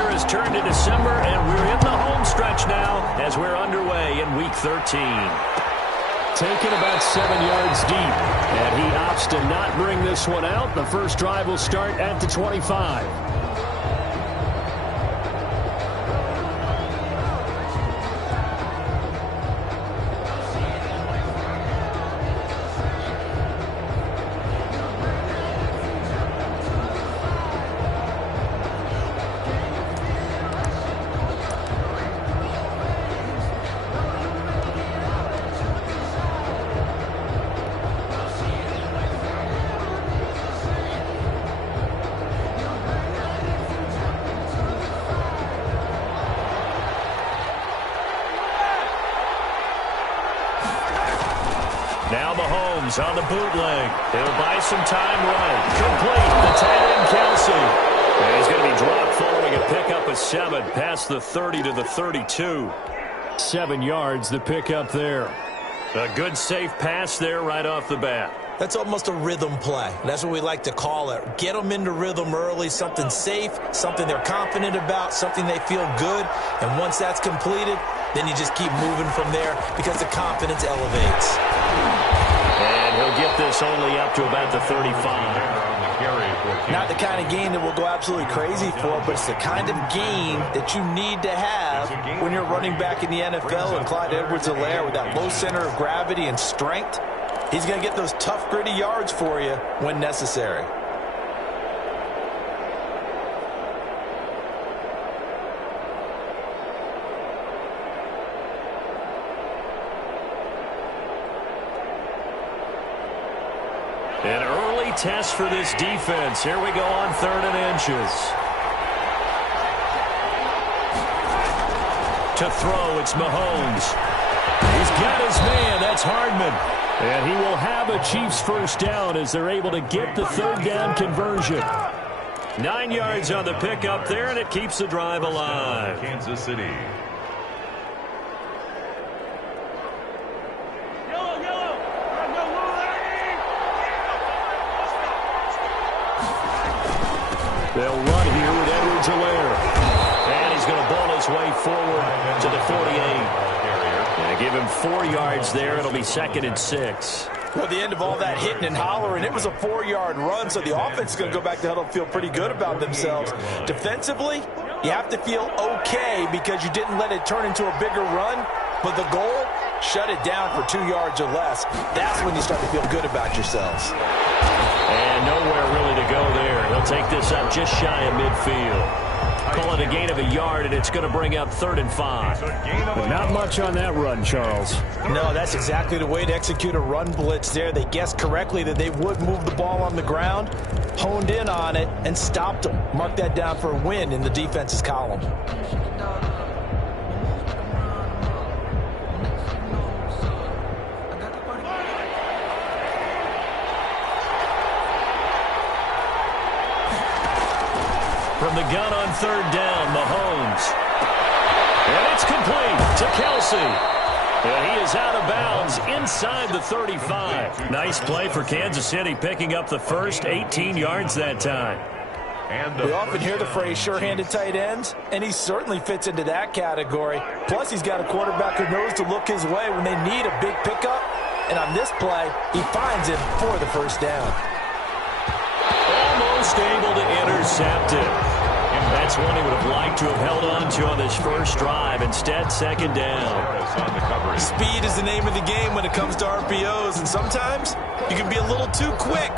calendar has turned to December, and we're in the home stretch now as we're underway in Week 13. Taken about 7 yards deep, and he opts to not bring this one out. The first drive will start at the 25. Now Mahomes on the bootleg. He'll buy some time right. Complete. The tight end, Kelsey. And he's going to be dropped following a pickup of 7 past the 30 to the 32. 7 yards, the pickup there. A good, safe pass there right off the bat. That's almost a rhythm play. That's what we like to call it. Get them into rhythm early, something safe, something they're confident about, something they feel good. And once that's completed, then you just keep moving from there because the confidence elevates. And he'll get this only up to about the 35. Not the kind of gain that we'll go absolutely crazy for, but it's the kind of gain that you need to have when you're running back in the NFL. And Clyde Edwards-Helaire with that low center of gravity and strength, he's going to get those tough, gritty yards for you when necessary. An early test for this defense. Here we go on 3rd and inches. To throw, it's Mahomes. He's got his man. That's Hardman. And he will have a Chiefs first down as they're able to get the 3rd down conversion. 9 yards on the pickup there, and it keeps the drive alive. Kansas City. They'll run here with Edwards-Helaire. And he's going to ball his way forward to the 48. And give him 4 yards there. It'll be 2nd and 6. Well, at the end of all that hitting and hollering, it was a 4-yard run, so the offense is going to go back to huddle and feel pretty good about themselves. Defensively, you have to feel okay because you didn't let it turn into a bigger run, but the goal, shut it down for 2 yards or less. That's when you start to feel good about yourselves. And nowhere really to go there. He'll take this up just shy of midfield. Call it a gain of a yard, and it's going to bring up 3rd and 5. But not much on that run, Charles. No, that's exactly the way to execute a run blitz there. They guessed correctly that they would move the ball on the ground, honed in on it, and stopped them. Mark that down for a win in the defense's column. From the gun on 3rd down, Mahomes. And it's complete to Kelsey. And he is out of bounds inside the 35. Nice play for Kansas City, picking up the first 18 yards that time. We often hear the phrase sure-handed tight ends, and he certainly fits into that category. Plus, he's got a quarterback who knows to look his way when they need a big pickup. And on this play, he finds him for the first down. Almost able to intercept it. That's one he would have liked to have held on to on this first drive. Instead, 2nd down. Speed is the name of the game when it comes to RPOs, and sometimes you can be a little too quick,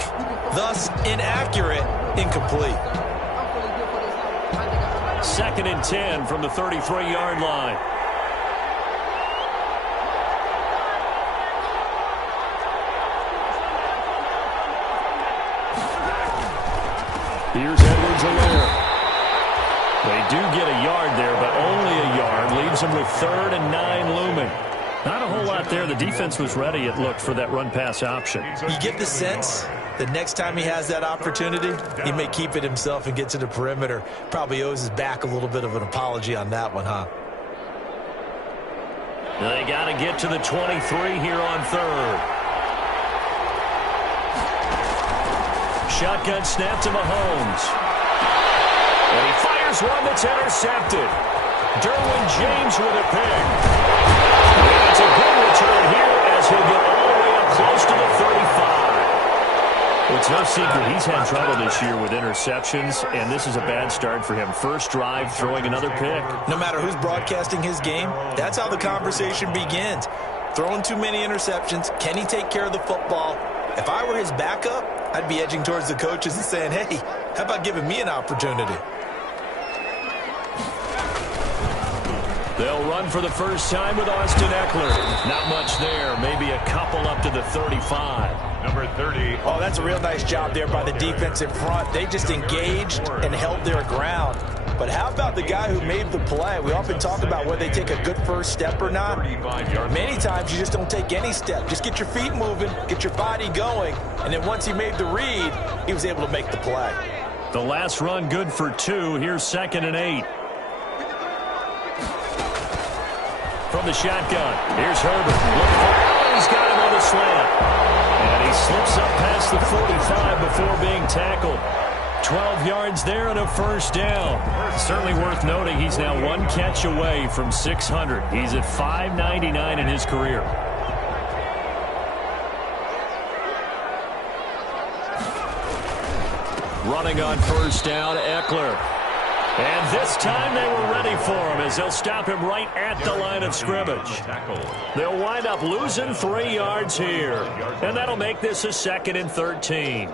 thus inaccurate, incomplete. 2nd and 10 from the 33-yard line. Here's Edwards-Helaire. They do get a yard there, but only a yard. Leaves them with 3rd and 9 looming. Not a whole lot there. The defense was ready, it looked, for that run-pass option. You get the sense that next time he has that opportunity, he may keep it himself and get to the perimeter. Probably owes his back a little bit of an apology on that one, huh? They got to get to the 23 here on 3rd. Shotgun snap to Mahomes. And he fires Here's one that's intercepted. Derwin James with a pick. And it's a good return here as he'll get all the way up close to the 35. Well, it's no secret he's had trouble this year with interceptions, and this is a bad start for him. First drive, throwing another pick. No matter who's broadcasting his game, that's how the conversation begins. Throwing too many interceptions. Can he take care of the football? If I were his backup, I'd be edging towards the coaches and saying, hey, how about giving me an opportunity? They'll run for the first time with Austin Eckler. Not much there. Maybe a couple up to the 35. Number 30. Oh, that's a real nice job there by the defensive front. They just engaged and held their ground. But how about the guy who made the play? We often talk about whether they take a good first step or not. Many times you just don't take any step. Just get your feet moving, get your body going, and then once he made the read, he was able to make the play. The last run good for 2. Here's 2nd and 8. From the shotgun, here's Herbert. He's got him on the slant. And he slips up past the 45 before being tackled. 12 yards there and a first down. Certainly worth noting he's now 1 catch away from 600. He's at 599 in his career. Running on first down, Eckler. And this time they were ready for him as they'll stop him right at the line of scrimmage. They'll wind up losing 3 yards here. And that'll make this a 2nd and 13.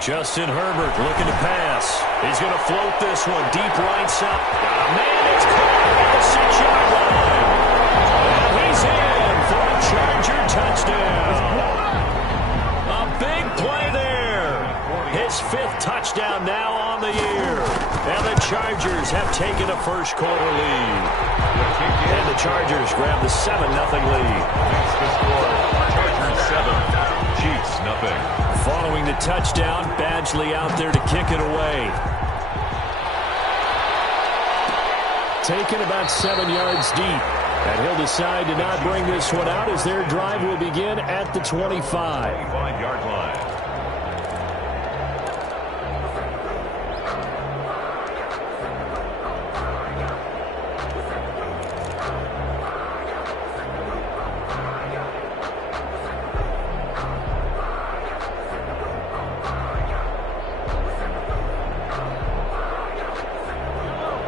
Justin Herbert looking to pass. He's going to float this one deep right side. Man, it's caught at the 6-yard line. And he's in for a Charger touchdown. A big play there. His 5th touchdown now on the year. And the Chargers have taken a first-quarter lead. And the Chargers grab the 7-0 lead. That's the score. Chargers 7, Chiefs nothing. Following the touchdown, Badgley out there to kick it away. Taken about 7 yards deep. And he'll decide to not bring this one out as their drive will begin at the 25. 25-yard line.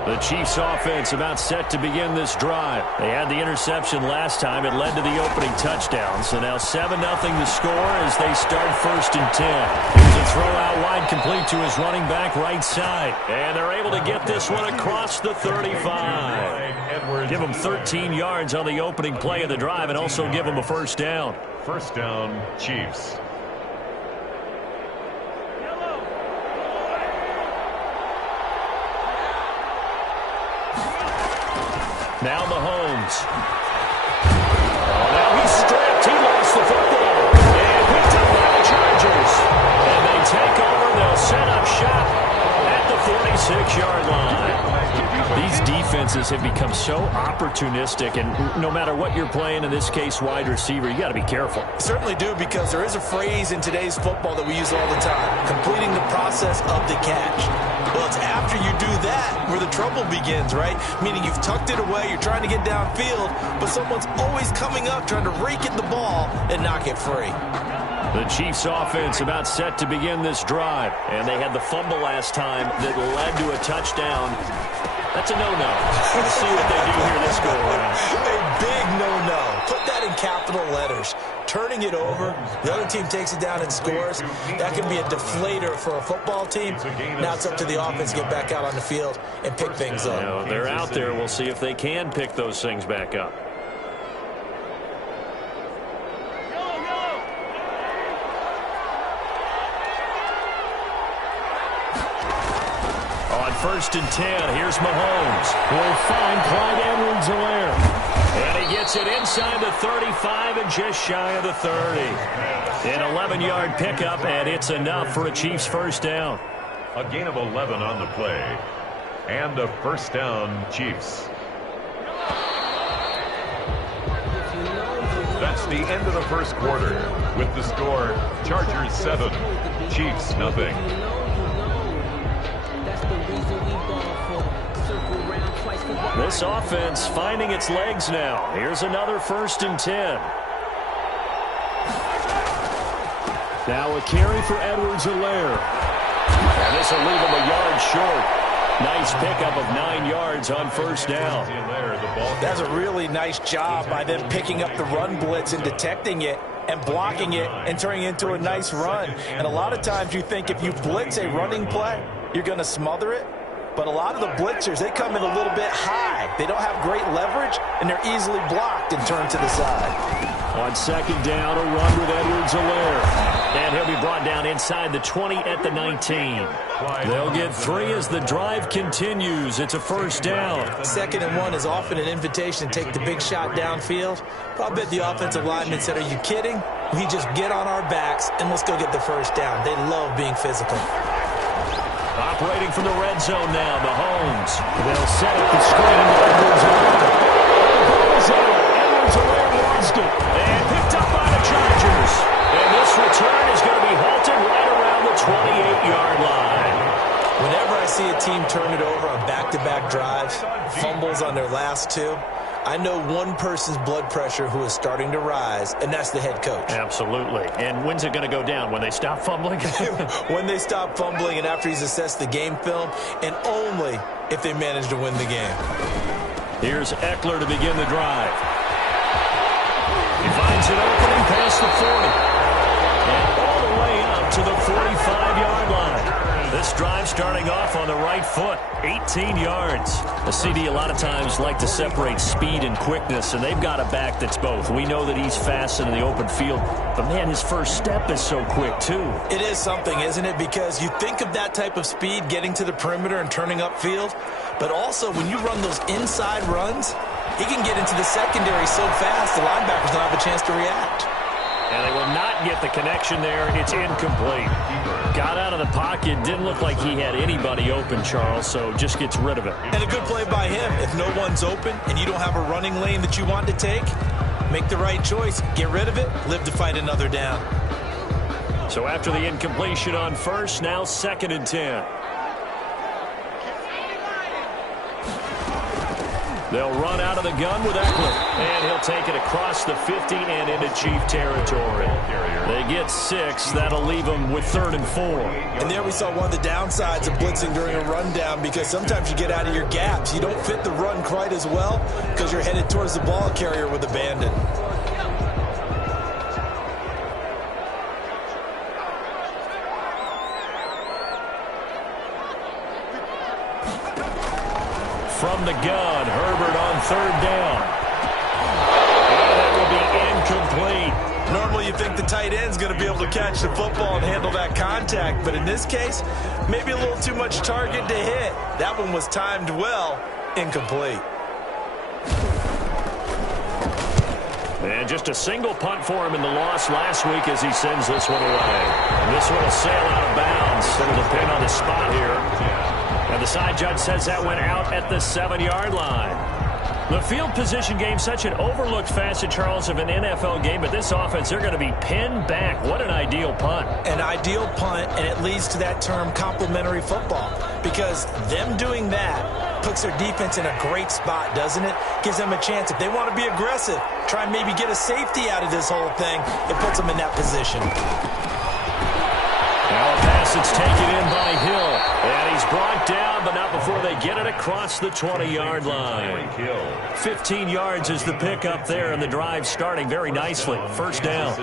The Chiefs offense about set to begin this drive. They had the interception last time. It led to the opening touchdown. So now 7-0 the score as they start 1st and 10. Here's a throw out wide complete to his running back right side. And they're able to get this one across the 35. Give them 13 yards on the opening play of the drive and also give them a first down. First down, Chiefs. Now Mahomes. Now he's stripped. He lost the football. And picked up by the Chargers. And they take over. They'll set up shop at the 46-yard line. These defenses have become so opportunistic, and no matter what you're playing, in this case wide receiver, you got to be careful. Certainly do, because there is a phrase in today's football that we use all the time: completing the process of the catch. Well, it's after you do that where the trouble begins, right? Meaning you've tucked it away, you're trying to get downfield, but someone's always coming up trying to rake at the ball and knock it free. The Chiefs offense about set to begin this drive, and they had the fumble last time that led to a touchdown. That's a no-no. Let's see what they do here this go around. A big no-no. Put that in capital letters. Turning it over, the other team takes it down and scores. That can be a deflator for a football team. Now it's up to the offense to get back out on the field and pick things up. You know, they're out there. We'll see if they can pick those things back up. On 1st and 10, here's Mahomes. Will find Clyde Edwards-Helaire. And he gets it inside the 35 and just shy of the 30. An 11-yard pickup, and it's enough for a Chiefs first down. A gain of 11 on the play. And a first down, Chiefs. That's the end of the first quarter. With the score, Chargers 7, Chiefs nothing. This offense finding its legs now. Here's another 1st and 10. Now a carry for Edwards-Helaire. And this will leave him a yard short. Nice pickup of 9 yards on 1st down. That's a really nice job by them picking up the run blitz and detecting it and blocking it and turning it into a nice run. And a lot of times you think if you blitz a running play, you're going to smother it. But a lot of the blitzers, they come in a little bit high. They don't have great leverage, and they're easily blocked and turned to the side. On 2nd down, a run with Edwards-Helaire. And he'll be brought down inside the 20 at the 19. They'll get 3 as the drive continues. It's a 1st down. 2nd and 1 is often an invitation to take the big shot downfield. But I bet the offensive lineman said, are you kidding? We just get on our backs and let's go get the 1st down. They love being physical. Operating from the red zone now, Mahomes. They'll set up the screen with Edwards-Helaire. Edwards-Helaire lost it. And picked up by the Chargers. And this return is going to be halted right around the 28-yard line. Whenever I see a team turn it over on back-to-back drives, fumbles on their last 2, I know one person's blood pressure who is starting to rise, and that's the head coach. Absolutely. And when's it going to go down? When they stop fumbling? When they stop fumbling and after he's assessed the game film, and only if they manage to win the game. Here's Eckler to begin the drive. He finds an opening past the 40. And all the way up to the 45-yard line. This drive starting off on the right foot, 18 yards. The CD a lot of times like to separate speed and quickness, and they've got a back that's both. We know that he's fast in the open field, but man, his first step is so quick too. It is something, isn't it? Because you think of that type of speed getting to the perimeter and turning upfield, but also when you run those inside runs, he can get into the secondary so fast the linebackers don't have a chance to react. And they will not get the connection there. It's incomplete. Got out of the pocket. Didn't look like he had anybody open, Charles, so just gets rid of it. And a good play by him. If no one's open and you don't have a running lane that you want to take, make the right choice. Get rid of it. Live to fight another down. So after the incompletion on 1st, now 2nd and 10. They'll run out of the gun with Eckler. And he'll take it across the 50 and into Chief territory. They get 6. That'll leave them with 3rd and 4. And there we saw one of the downsides of blitzing during a rundown, because sometimes you get out of your gaps. You don't fit the run quite as well because you're headed towards the ball carrier with abandon. From the gun, Herbert on 3rd down. And that will be incomplete. Normally you think the tight end's going to be able to catch the football and handle that contact, but in this case, maybe a little too much target to hit. That one was timed well, incomplete. And just a single punt for him in the loss last week as he sends this one away. This one will sail out of bounds. Settle the pin on the spot here. And the side judge says that went out at the 7-yard line. The field position game, such an overlooked facet, Charles, of an NFL game, but this offense, they're going to be pinned back. What an ideal punt. An ideal punt, and it leads to that term complementary football, because them doing that puts their defense in a great spot, doesn't it? Gives them a chance. If they want to be aggressive, try and maybe get a safety out of this whole thing, it puts them in that position. Now a pass that's taken in by Hill. And he's brought down, but not before they get it across the 20-yard line. 15 yards is the pickup there, and the drive starting very nicely. 1st down.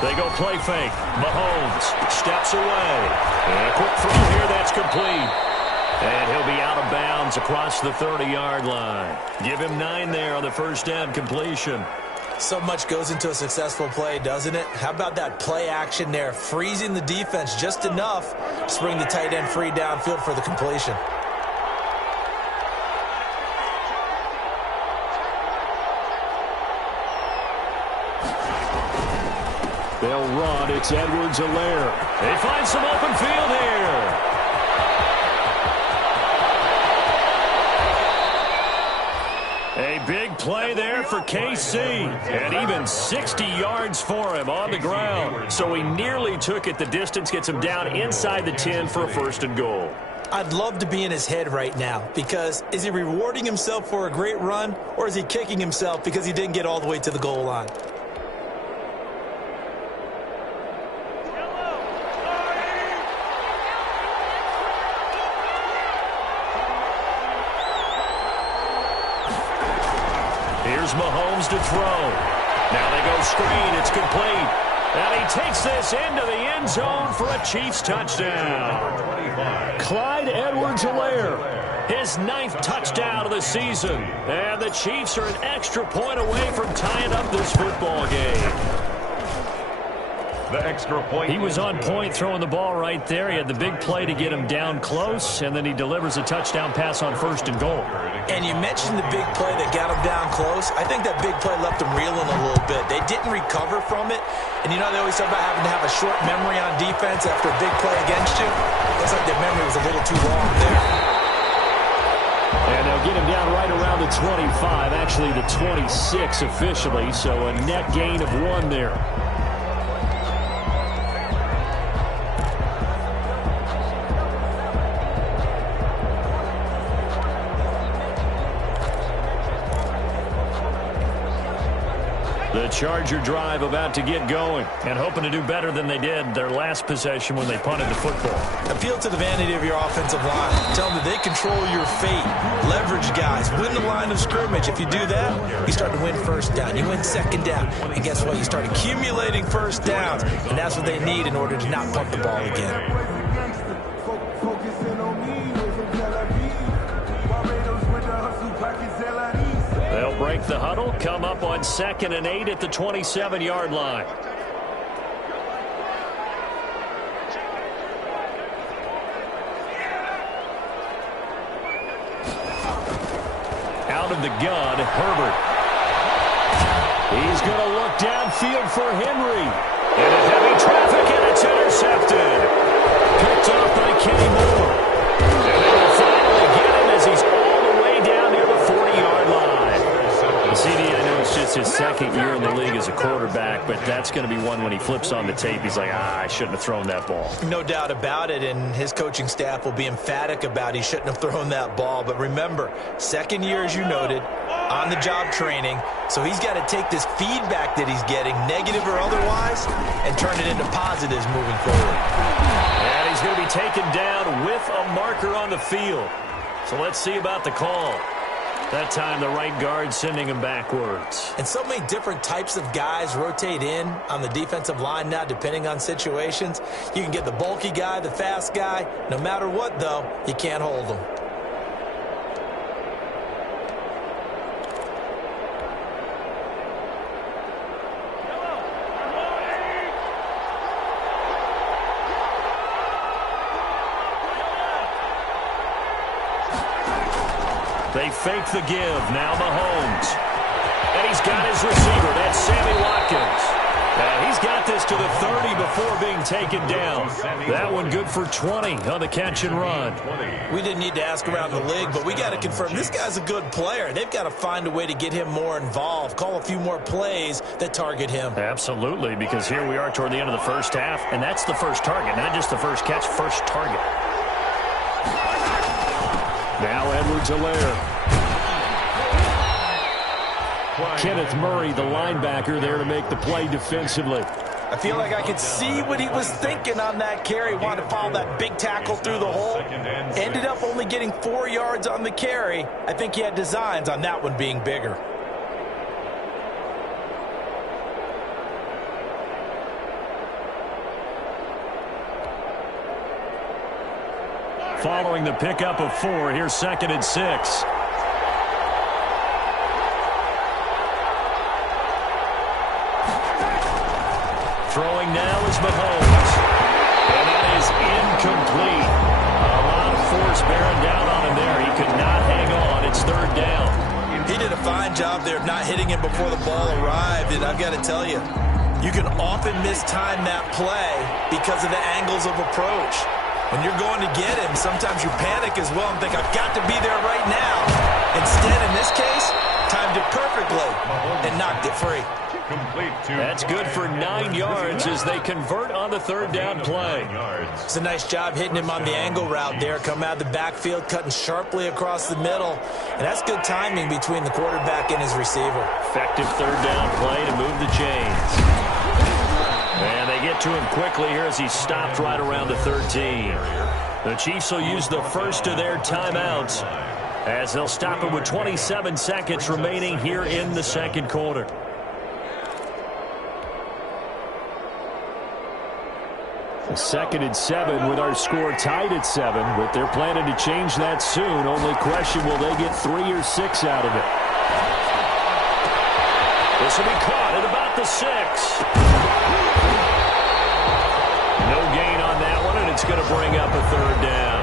They go play fake. Mahomes steps away. And a quick throw here that's complete. And he'll be out of bounds across the 30-yard line. Give him 9 there on the 1st down completion. So much goes into a successful play, doesn't it? How about that play action there, freezing the defense just enough to bring the tight end free downfield for the completion. They'll run. It's Edwards-Helaire. They find some open field here. A big play there for KC, and even 60 yards for him on the ground. So he nearly took it the distance, gets him down inside the 10 for a 1st and goal. I'd love to be in his head right now, because is he rewarding himself for a great run, or is he kicking himself because he didn't get all the way to the goal line? Here's Mahomes to throw. Now they go screen. It's complete. And he takes this into the end zone for a Chiefs touchdown. Clyde Edwards-Helaire, his 9th touchdown of the season. And the Chiefs are an extra point away from tying up this football game. The extra point. He was on point throwing the ball right there. He had the big play to get him down close, and then he delivers a touchdown pass on 1st and goal. And you mentioned the big play that got him down close. I think that big play left him reeling a little bit. They didn't recover from it. And you know they always talk about having to have a short memory on defense after a big play against you. Looks like their memory was a little too long there. And they'll get him down right around the 25, actually the 26 officially, so a net gain of 1 there. The Charger drive about to get going and hoping to do better than they did their last possession when they punted the football. Appeal to the vanity of your offensive line. Tell them that they control your fate. Leverage guys. Win the line of scrimmage. If you do that, you start to win 1st down. You win 2nd down. And guess what? You start accumulating 1st downs. And that's what they need in order to not punt the ball again. They'll break the huddle, come up on 2nd and 8 at the 27-yard line. Out of the gun, Herbert. He's going to look downfield for Henry. Into heavy traffic, and it's intercepted. Picked off by Kenny Moore. And they will finally get him as he's all the way down near the 40-yard line. CD, I know it's just his 2nd year in the league as a quarterback, but that's going to be one when he flips on the tape. He's like, I shouldn't have thrown that ball. No doubt about it, and his coaching staff will be emphatic about he shouldn't have thrown that ball. But remember, 2nd year, as you noted, on-the-job training, so he's got to take this feedback that he's getting, negative or otherwise, and turn it into positives moving forward. And he's going to be taken down with a marker on the field. So let's see about the call. That time, the right guard sending him backwards. And so many different types of guys rotate in on the defensive line now, depending on situations. You can get the bulky guy, the fast guy. No matter what, though, you can't hold them. They fake the give. Now Mahomes. And he's got his receiver. That's Sammy Watkins. And he's got this to the 30 before being taken down. That one good for 20 on the catch and run. We didn't need to ask around the league, but we got to confirm this guy's a good player. They've got to find a way to get him more involved, call a few more plays that target him. Absolutely, because here we are toward the end of the 1st half, and that's the first target, not just the first catch, first target. Now Edwards-Helaire. Kenneth Murray, the linebacker, there to make the play defensively. I feel like I could see what he was thinking on that carry. Wanted to follow that big tackle through the hole. Ended up only getting 4 yards on the carry. I think he had designs on that one being bigger. Following the pickup of 4, here's 2nd and 6. Throwing now is Mahomes. And that is incomplete. A lot of force bearing down on him there. He could not hang on. It's 3rd down. He did a fine job there of not hitting him before the ball arrived. And I've got to tell you, You can often mistime that play because of the angles of approach. When you're going to get him, sometimes you panic as well and think, I've got to be there right now. Instead, in this case, timed it perfectly and knocked it free. That's good for 9 yards as they convert on the third down play. It's a nice job hitting him on the angle route there. Come out of the backfield, cutting sharply across the middle. And that's good timing between the quarterback and his receiver. Effective third down play to move the chains. And they get to him quickly here as he stopped right around the 13. The Chiefs will use the first of their timeouts as they'll stop him with 27 seconds remaining here in the second quarter. Second and 7 with our score tied at 7, but they're planning to change that soon. Only question, will they get 3 or 6 out of it? This will be caught at about the 6. No gain on that one, and it's going to bring up a third down.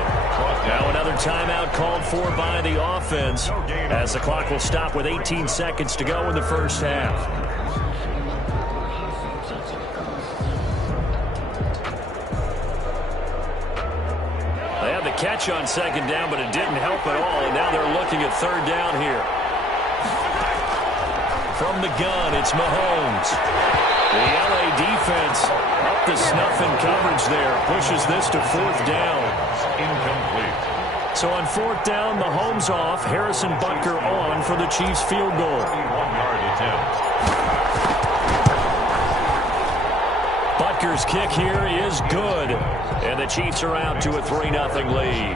Now another timeout called for by the offense as the clock will stop with 18 seconds to go in the first half. Catch on second down, but it didn't help at all, and now they're looking at third down here. From the gun, it's Mahomes. The LA defense up to snuff in coverage there, pushes this to fourth down. Incomplete. So on fourth down, Mahomes off, Harrison Butker on for the Chiefs field goal. 1-yard attempt. Butker's kick here is good. And the Chiefs are out to a 3-0 lead.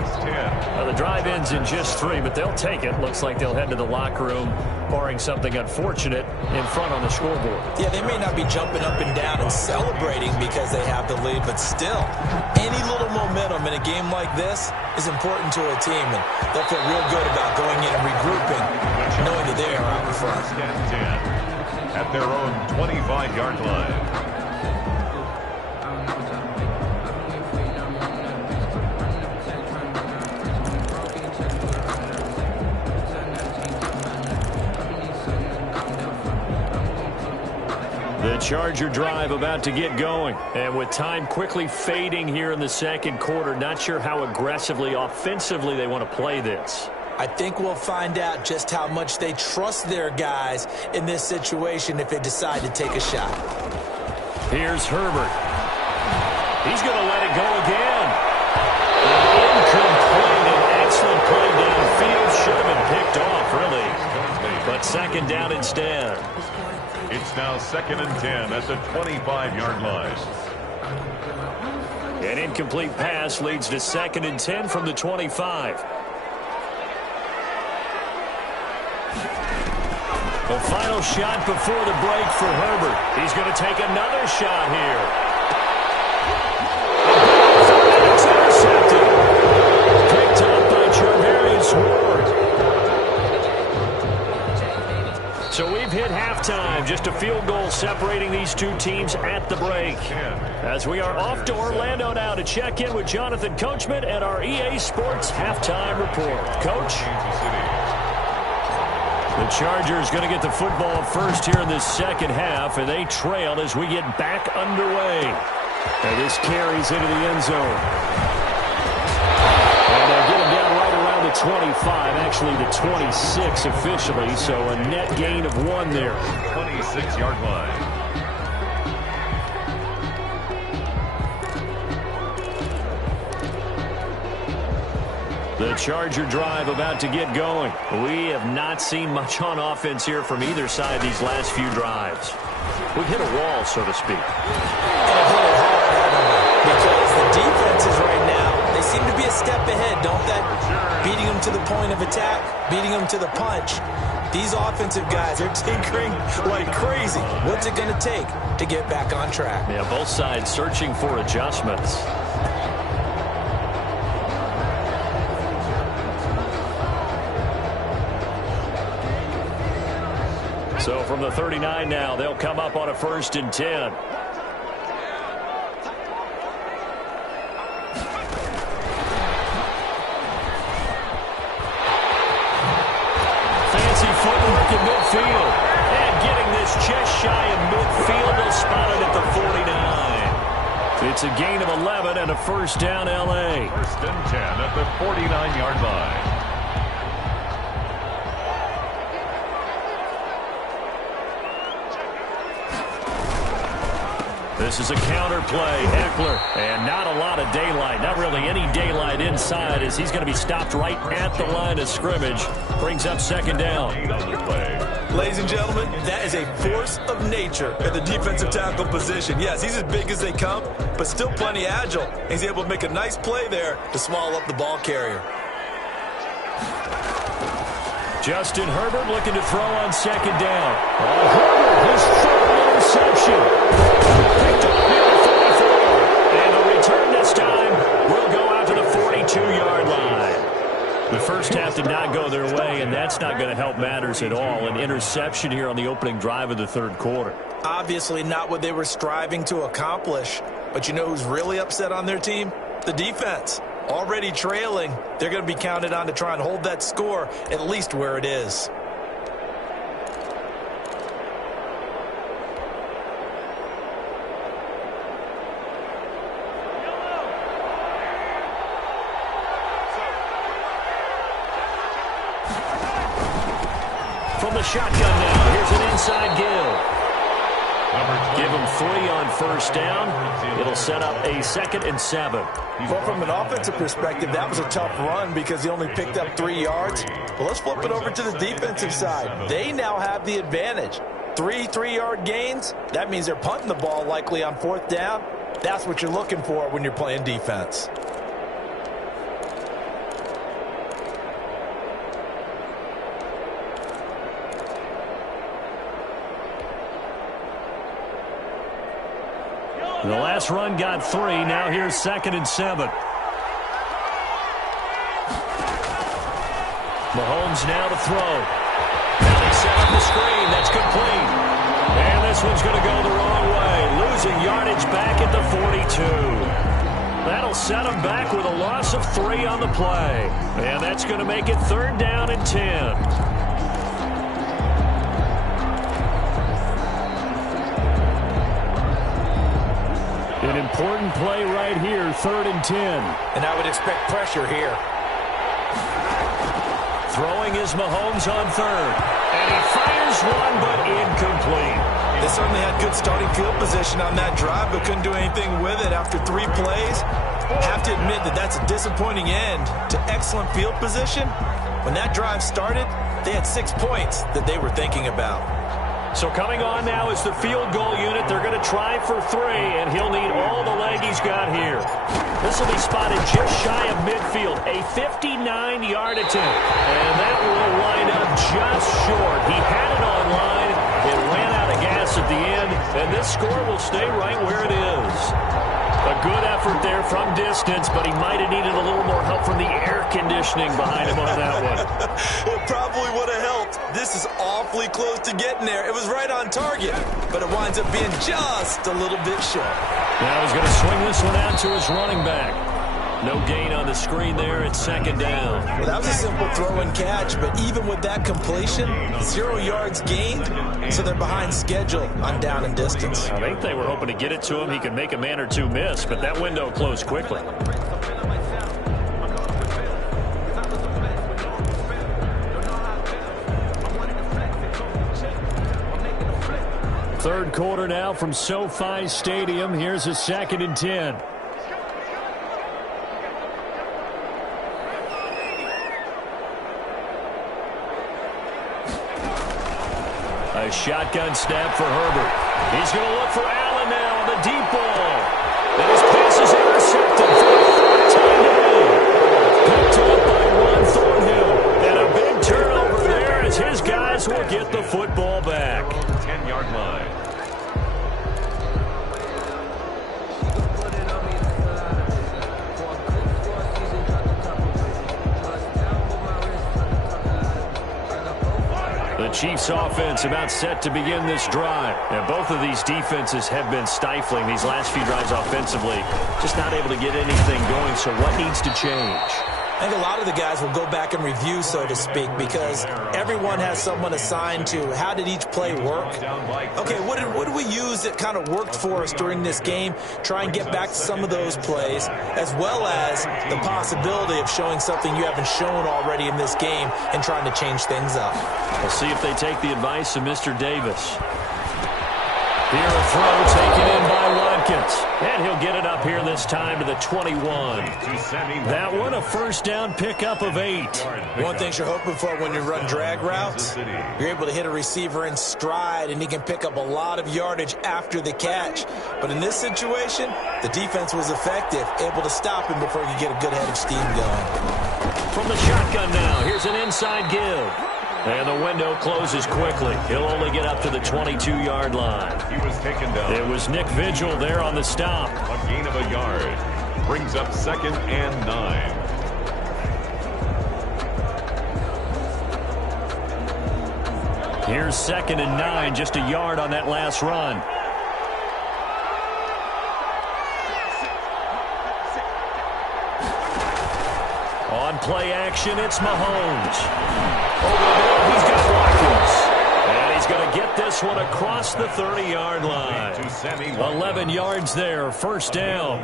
Now the drive ends in just 3, but they'll take it. Looks like they'll head to the locker room, barring something unfortunate in front on the scoreboard. Yeah, they may not be jumping up and down and celebrating because they have the lead, but still, any little momentum in a game like this is important to a team, and they'll feel real good about going in and regrouping, knowing that they are out in front. At their own 25-yard line. The Charger drive about to get going. And with time quickly fading here in the second quarter, not sure how aggressively, offensively they want to play this. I think we'll find out just how much they trust their guys in this situation if they decide to take a shot. Here's Herbert. He's going to let it go again. Incomplete. An excellent play downfield. Should have been picked off, really. But second down instead. It's now 2nd and 10 at the 25-yard line. An incomplete pass leads to 2nd and 10 from the 25. The final shot before the break for Herbert. He's going to take another shot here. It's intercepted. Picked up by Charvarius Ward. So we've hit halftime. Just a field goal separating these two teams at the break. As we are off to Orlando now to check in with Jonathan Coachman at our EA Sports Halftime Report. Coach? The Chargers going to get the football first here in this second half, and they trail as we get back underway. And this carries into the end zone. And they'll get him down right around the 25, actually the 26 officially, so a net gain of 1 there. 26-yard line. The Charger drive about to get going. We have not seen much on offense here from either side these last few drives. We've hit a wall, so to speak. And hit it hard, haven't we? Because the defenses right now, they seem to be a step ahead, don't they? Beating them to the point of attack, beating them to the punch. These offensive guys are tinkering like crazy. What's it going to take to get back on track? Yeah, both sides searching for adjustments. So from the 39 now, they'll come up on a 1st and 10. Fancy footwork in midfield. And getting this just shy of midfield, they'll spot it It's a gain of 11 and a first down, L.A. First and 10 at the 49-yard line. This is a counter play. Eckler, and not a lot of daylight. Not really any daylight inside as he's going to be stopped right at the line of scrimmage. Brings up second down. Ladies and gentlemen, that is a force of nature at the defensive tackle position. Yes, he's as big as they come, but still plenty agile. He's able to make a nice play there to swallow up the ball carrier. Justin Herbert looking to throw on second down. Herbert, his third interception. Picked up near the 44. And the return this time will go out to the 42-yard line. The first half did not go their way, and that's not going to help matters at all. An interception here on the opening drive of the third quarter. Obviously not what they were striving to accomplish. But you know who's really upset on their team? The defense. Already trailing, they're going to be counted on to try and hold that score at least where it is. From the shotgun now, here's an inside give. Give him 3 on first down. It'll set up a 2nd and 7. Well, from an offensive perspective, that was a tough run because he only picked up 3 yards. But let's flip it over to the defensive side. They now have the advantage. 3 3-yard gains. That means they're punting the ball likely on 4th down. That's what you're looking for when you're playing defense. The last run got 3. Now here's 2nd and 7. Mahomes now to throw. Now they set up the screen. That's complete. And this one's going to go the wrong way. Losing yardage back at the 42. That'll set him back with a loss of 3 on the play. And that's going to make it 3rd down and 10. An important play right here, 3rd and 10. And I would expect pressure here. Throwing is Mahomes on 3rd. And he fires one, but incomplete. They certainly had good starting field position on that drive, but couldn't do anything with it after 3 plays. Have to admit that that's a disappointing end to excellent field position. When that drive started, they had 6 points that they were thinking about. So coming on now is the field goal unit. They're going to try for 3, and he'll need all the leg he's got here. This will be spotted just shy of midfield, a 59-yard attempt. And that will wind up just short. He had it on line. It ran out of gas at the end, and this score will stay right where it is. A good effort there from distance, but he might have needed a little more help from the air conditioning behind him on that one. It probably would have helped. This is awfully close to getting there. It was right on target, but it winds up being just a little bit short. Now he's going to swing this one out to his running back. No gain on the screen there at 2nd down. Well, that was a simple throw and catch, but even with that completion, 0 yards gained, so they're behind schedule on down and distance. I think they were hoping to get it to him. He could make a man or 2 miss, but that window closed quickly. Third quarter now from SoFi Stadium. Here's a 2nd and 10. A shotgun snap for Herbert. He's going to look for Allen now on the deep ball. And his pass is intercepted for the 4th time today. Picked up by Ron Thornhill. And a big turnover there as his guys will get the football back. 10-yard line. The Chiefs offense about set to begin this drive. And both of these defenses have been stifling these last few drives offensively. Just not able to get anything going, so what needs to change? I think a lot of the guys will go back and review, so to speak, because everyone has someone assigned to how did each play work. Okay, what did we use that kind of worked for us during this game? Try and get back to some of those plays, as well as the possibility of showing something you haven't shown already in this game and trying to change things up. We'll see if they take the advice of Mr. Davis. Here a throw taken in by Watkins. And he'll get it up here this time to the 21. That one a first down pickup of 8. One thing you're hoping for when you run drag routes, you're able to hit a receiver in stride and he can pick up a lot of yardage after the catch. But in this situation, the defense was effective, able to stop him before he could get a good head of steam going. From the shotgun now, here's an inside give. And the window closes quickly. He'll only get up to the 22-yard line. He was taken down. It was Nick Vigil there on the stop. A gain of a yard. Brings up 2nd and 9. Here's 2nd and 9, just a yard on that last run. On play action, it's Mahomes. Over the middle, he's got Watkins. And he's going to get this one across the 30-yard line. 11 yards there, first down.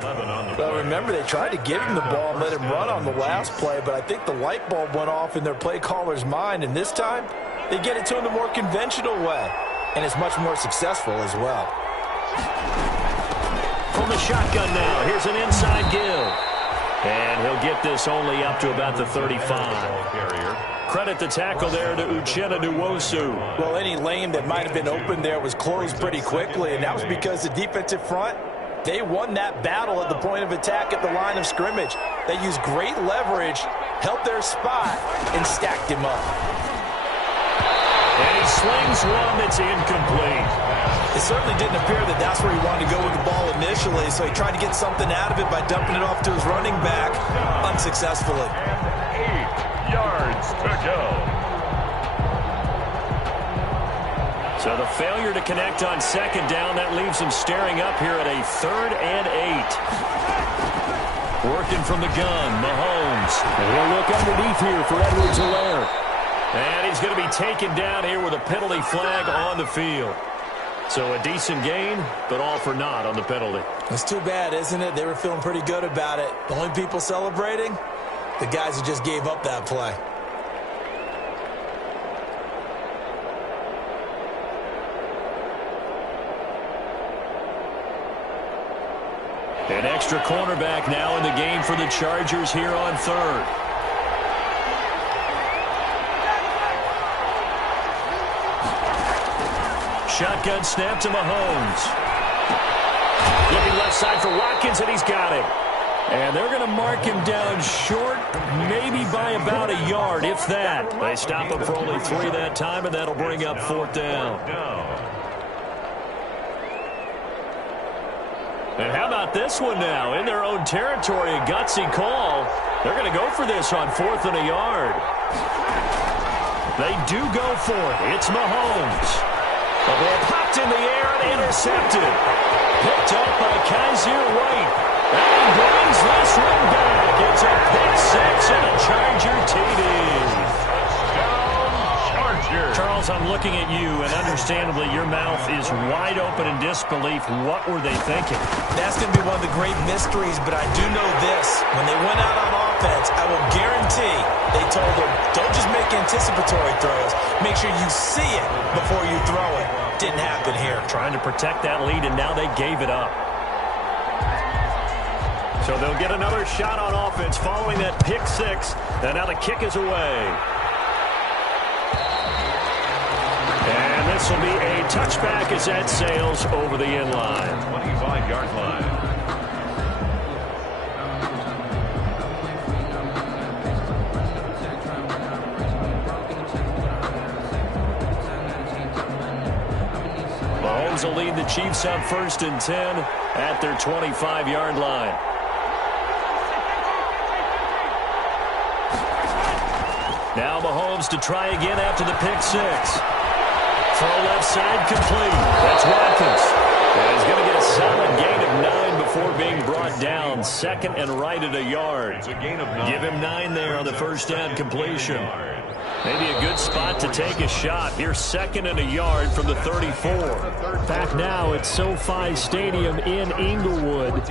Well, remember, they tried to give him the ball and let him run on the last play, but I think the light bulb went off in their play caller's mind, and this time they get it to him the more conventional way, and it's much more successful as well. From the shotgun now, here's an inside give. And he'll get this only up to about the 35. Credit the tackle there to Uchenna Nwosu. Well, any lane that might have been open there was closed pretty quickly, and that was because the defensive front, they won that battle at the point of attack at the line of scrimmage. They used great leverage, held their spot, and stacked him up. And he slings one that's incomplete. It certainly didn't appear that that's where he wanted to go with the ball initially, so he tried to get something out of it by dumping it off to his running back unsuccessfully. 8 yards to go. So the failure to connect on 2nd down, that leaves him staring up here at a 3rd and 8. Working from the gun, Mahomes. And he'll look underneath here for Edwards-Helaire. And he's going to be taken down here with a penalty flag on the field. So a decent gain, but all for naught on the penalty. It's too bad, isn't it? They were feeling pretty good about it. The only people celebrating, the guys who just gave up that play. An extra cornerback now in the game for the Chargers here on 3rd. Shotgun snap to Mahomes. Looking left side for Watkins, and he's got him. And they're going to mark him down short, maybe by about a yard, if that. They stop him for only 3 that time, and that'll bring up 4th down. And how about this one now? In their own territory, a gutsy call. They're going to go for this on 4th and a yard. They do go for it. It's Mahomes. The ball popped in the air and intercepted. Picked up by Kaiser White. And he brings this one back. It's a pick 6 and a Charger TD. Charles, I'm looking at you, and understandably your mouth is wide open in disbelief. What were they thinking? That's going to be one of the great mysteries, but I do know this. When they went out on offense, I will guarantee they told them, don't just make anticipatory throws. Make sure you see it before you throw it. Didn't happen here. Trying to protect that lead, and now they gave it up. So they'll get another shot on offense following that pick 6, and now the kick is away. And this will be a touchback as that sails over the end line. 25-yard line. Mahomes will lead the Chiefs up 1st and 10 at their 25-yard line. Now Mahomes to try again after the pick 6. Throw left side complete. That's Watkins. And he's going to get a solid gain of 9 before being brought down. Second and right at a yard. It's a gain of 9. Give him 9 there on the first down completion. Maybe a good spot to take a shot. Here's second and a yard from the 34. Back now at SoFi Stadium in Inglewood.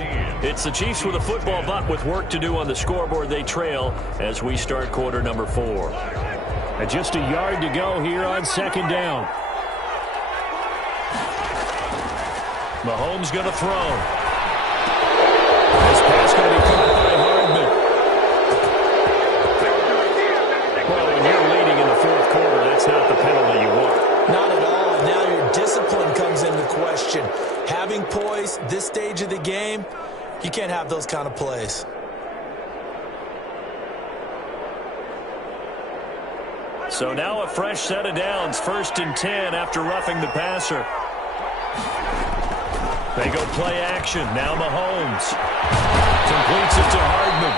It's the Chiefs with a football, but with work to do on the scoreboard. They trail as we start quarter number 4. And just a yard to go here on second down. Mahomes going to throw. This pass going to be caught by Hardman. Well, when you're leading in the fourth quarter, that's not the penalty you want. Not at all. And now your discipline comes into question. Having poise this stage of the game, you can't have those kind of plays. So now a fresh set of downs. 1st and 10 after roughing the passer. They go play action. Now Mahomes completes it to Hardman.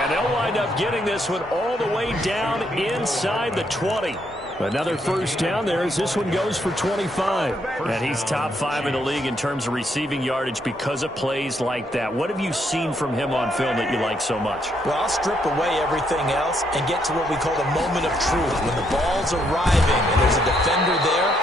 And they'll wind up getting this one all the way down inside the 20. Another first down there as this one goes for 25. And he's top 5 in the league in terms of receiving yardage because of plays like that. What have you seen from him on film that you like so much? Well, I'll strip away everything else and get to what we call the moment of truth. When the ball's arriving and there's a defender there,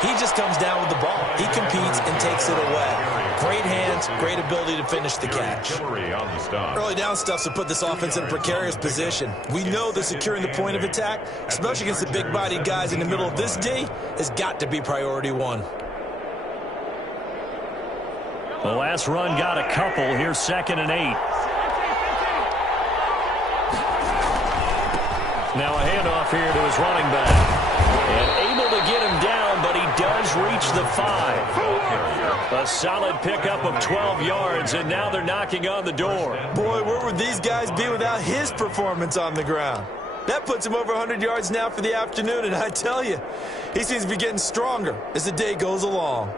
he just comes down with the ball. He competes and takes it away. Great hands, great ability to finish the catch. Early down stuff to put this offense in a precarious position. We know that securing the point of attack, especially against the big-bodied guys in the middle of this D, has got to be priority 1. The last run got a couple. Here's 2nd and 8. Now a handoff here to his running back. And able to get him down, but he does reach the 5. A solid pickup of 12 yards, and now they're knocking on the door. Boy, where would these guys be without his performance on the ground? That puts him over 100 yards now for the afternoon, and I tell you, he seems to be getting stronger as the day goes along.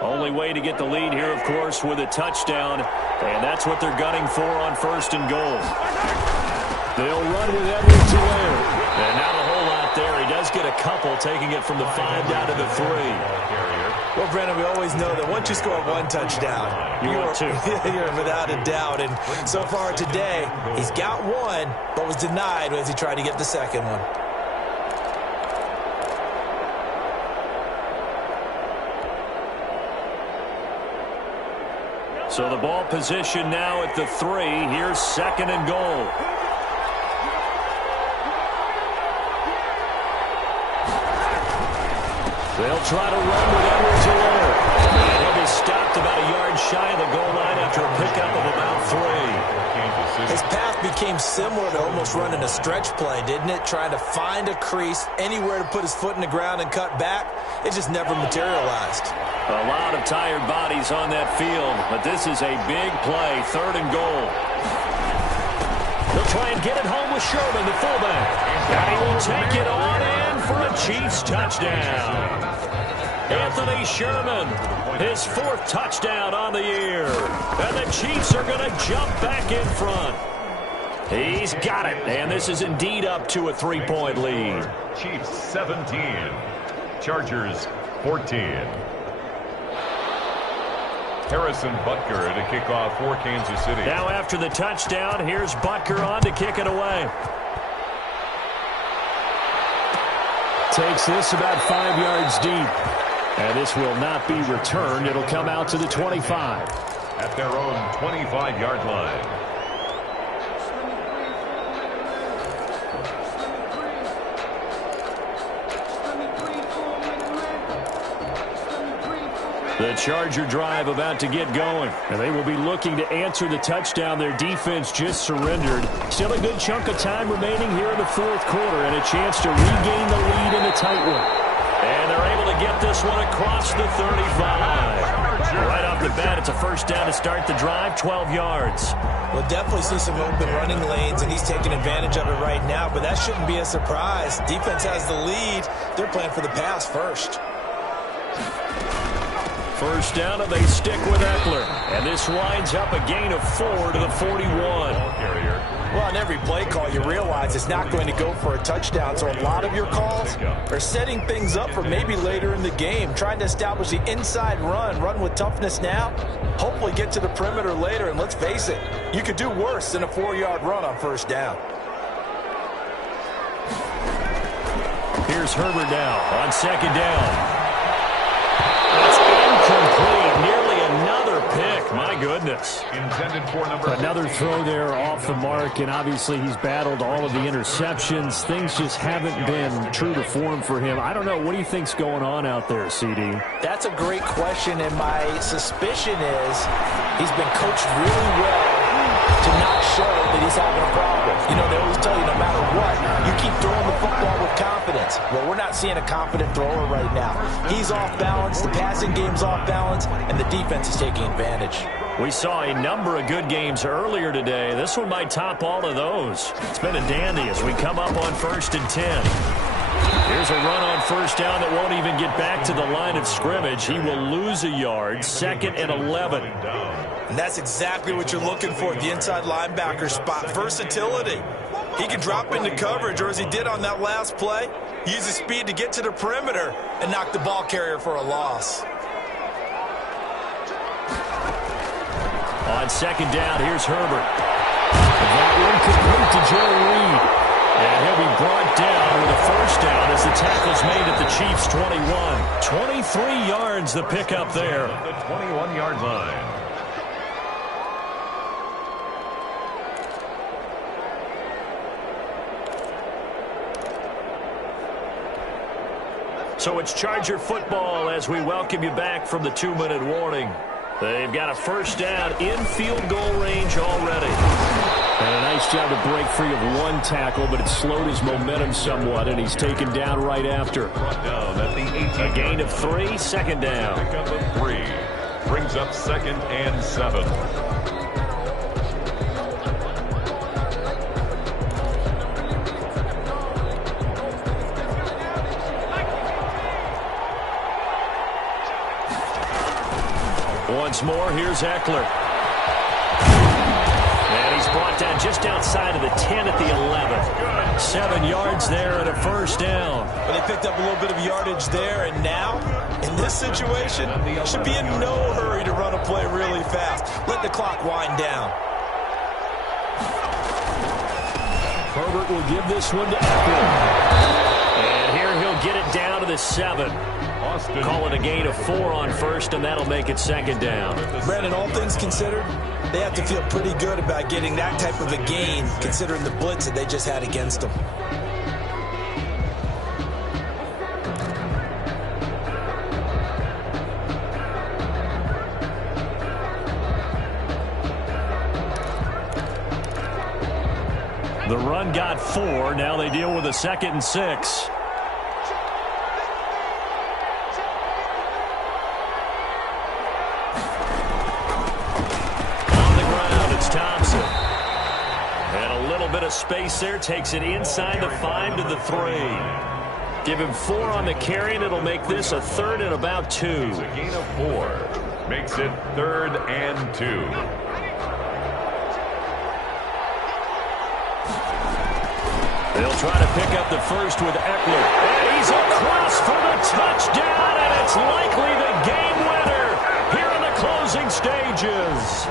Only way to get the lead here, of course, with a touchdown, and that's what they're gunning for on 1st and goal. They'll run with Edwards-Helaire. And not a whole lot there. He does get a couple, taking it from the 5 down to the 3. Well, Brandon, we always know that once you score 1 touchdown, you're 2. You're without a doubt. And so far today, he's got 1, but was denied as he tried to get the second one. So the ball position now at the 3. Here's 2nd and goal. They'll try to run with Edwards-Helaire. And he'll be stopped about a yard shy of the goal line after a pickup of about 3. His path became similar to almost running a stretch play, didn't it? Trying to find a crease, anywhere to put his foot in the ground and cut back. It just never materialized. A lot of tired bodies on that field, but this is a big play. 3rd and goal. He'll try and get it home with Sherman, the fullback. And he will take it on in for a Chiefs touchdown. Anthony Sherman, his 4th touchdown on the year. And the Chiefs are going to jump back in front. He's got it, and this is indeed up to a 3-point lead. Chiefs 17, Chargers 14. Harrison Butker to kick off for Kansas City. Now after the touchdown, here's Butker on to kick it away. Takes this about 5 yards deep. And this will not be returned. It'll come out to the 25. At their own 25-yard line. The Charger drive about to get going. And they will be looking to answer the touchdown their defense just surrendered. Still a good chunk of time remaining here in the fourth quarter and a chance to regain the lead in a tight one. And they're able to get this one across the 35. Right off the bat, it's a first down to start the drive, 12 yards. We'll definitely see some open running lanes, and he's taking advantage of it right now, but that shouldn't be a surprise. Defense has the lead. They're playing for the pass first. First down, and they stick with Eckler. And this winds up a gain of 4 to the 41. Well, on every play call, you realize it's not going to go for a touchdown. So a lot of your calls are setting things up for maybe later in the game, trying to establish the inside run with toughness now, hopefully get to the perimeter later. And let's face it, you could do worse than a 4-yard run on first down. Here's Herbert now on second down. It's incomplete. Nearly another pick. My goodness. Intended for number Another throw there off the mark, and obviously he's battled all of the interceptions. Things just haven't been true to form for him. I don't know. What do you think's going on out there, CD? That's a great question, and my suspicion is he's been coached really well to not show that he's having a problem. You know, they always tell you no matter what, you keep throwing the football with confidence. Well, we're not seeing a confident thrower right now. He's off balance, the passing game's off balance, and the defense is taking advantage. We saw a number of good games earlier today. This one might top all of those. It's been a dandy as we come up on 1st and 10. Here's a run on first down that won't even get back to the line of scrimmage. He will lose a yard. 2nd and 11. And that's exactly what you're looking for at the inside linebacker spot. Versatility. He can drop into coverage, or as he did on that last play, use his speed to get to the perimeter and knock the ball carrier for a loss. On second down, here's Herbert. That one complete to Joe Reed. And he'll be brought down with a first down as the tackle's made at the Chiefs' 21. 23 yards the pickup there. the 21-yard line. So it's Charger football as we welcome you back from the 2-minute warning. They've got a first down in field goal range already. And a nice job to break free of one tackle, but it slowed his momentum somewhat, and he's taken down right after. Down at the 18. A gain of 3, 2nd down. Pickup of 3. Brings up 2nd and 7. Once more, here's Eckler. And he's brought down just outside of the 10 at the 11. 7 yards there and a first down. But they picked up a little bit of yardage there, and now, in this situation, should be in no hurry to run a play really fast. Let the clock wind down. Herbert will give this one to Eckler. And here he'll get it down to the 7. Call it a gain of 4 on first, and that'll make it 2nd down. Brandon, all things considered, they have to feel pretty good about getting that type of a gain, considering the blitz that they just had against them. The run got 4. Now they deal with a 2nd and 6. Of space there, takes it inside the 5 to the 3. Give him 4 on the carry, and it'll make this a 3rd and about 2. It's a gain of 4. Makes it 3rd and 2. They'll try to pick up the first with Eckler. And he's across for the touchdown, and it's likely the game winner here in the closing stages.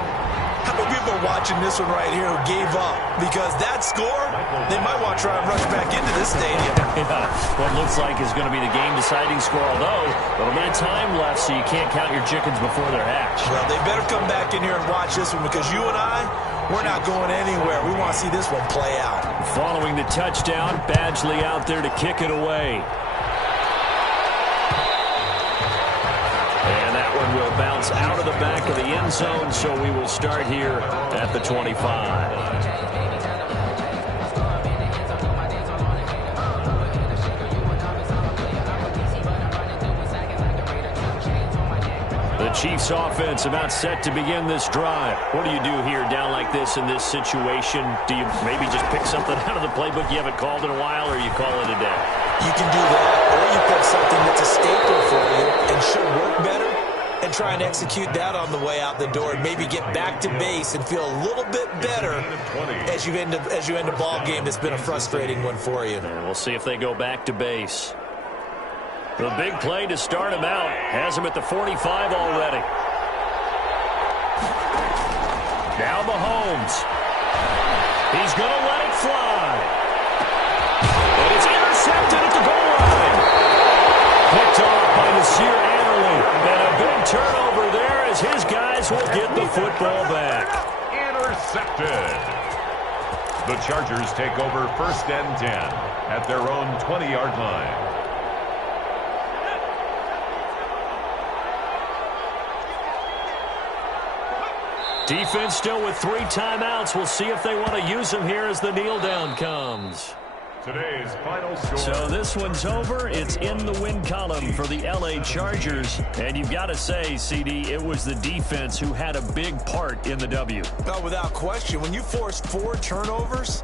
How many people are watching this one right here who gave up? Because that score, they might want to try and rush back into this stadium. Yeah, what looks like is going to be the game-deciding score, although a little bit of time left, so you can't count your chickens before they're hatched. Well, they better come back in here and watch this one, because you and I, we're not going anywhere. We want to see this one play out. Following the touchdown, Badgley out there to kick it away. Will bounce out of the back of the end zone, so we will start here at the 25. The Chiefs offense about set to begin this drive. What do you do here down like this in this situation? Do you maybe just pick something out of the playbook you haven't called in a while, or you call it a day? You can do that, or you pick something that's a staple for you and should work better and try and execute that on the way out the door and maybe get back to base and feel a little bit better as you end a ball game that's been a frustrating one for you. And we'll see if they go back to base. The big play to start him out has him at the 45 already. Now Mahomes. He's going to let it fly. And it's intercepted at the goal line. Picked off by Nasir Adderley. And a big turnover there as his guys will get the football back. Intercepted. The Chargers take over 1st and 10 at their own 20-yard line. Defense still with 3 timeouts. We'll see if they want to use them here as the kneel down comes. Today's final score. So this one's over. It's in the win column for the L.A. Chargers. And you've got to say, CD, it was the defense who had a big part in the W. No, without question. When you force 4 turnovers,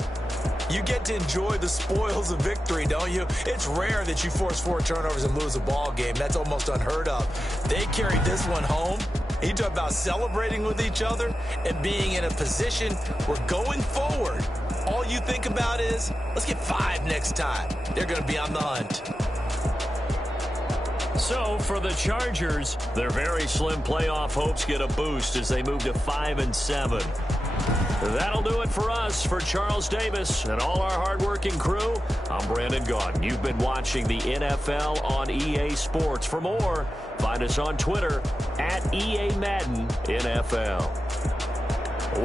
you get to enjoy the spoils of victory, don't you? It's rare that you force 4 turnovers and lose a ball game. That's almost unheard of. They carried this one home. You talk about celebrating with each other and being in a position where going forward, all you think about is, let's get 5 next time. They're going to be on the hunt. So for the Chargers, their very slim playoff hopes get a boost as they move to 5-7. That'll do it for us. For Charles Davis and all our hardworking crew, I'm Brandon Gaudin. You've been watching the NFL on EA Sports. For more, find us on Twitter at EA Madden NFL.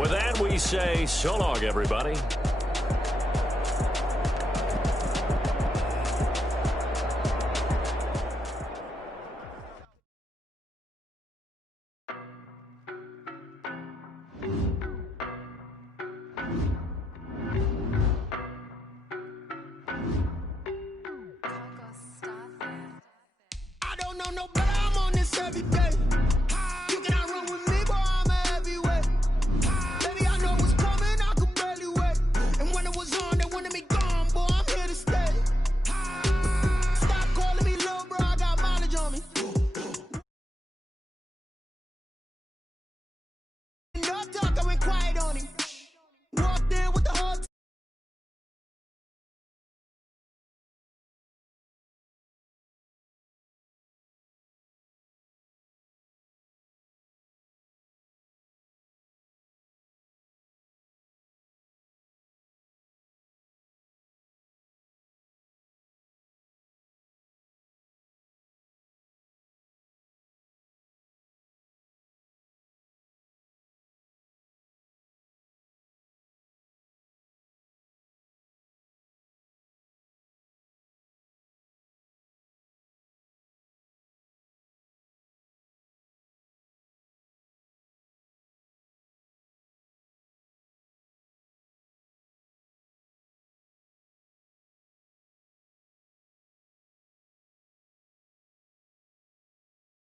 With that, we say so long, everybody. I don't know no better, I'm on this every day.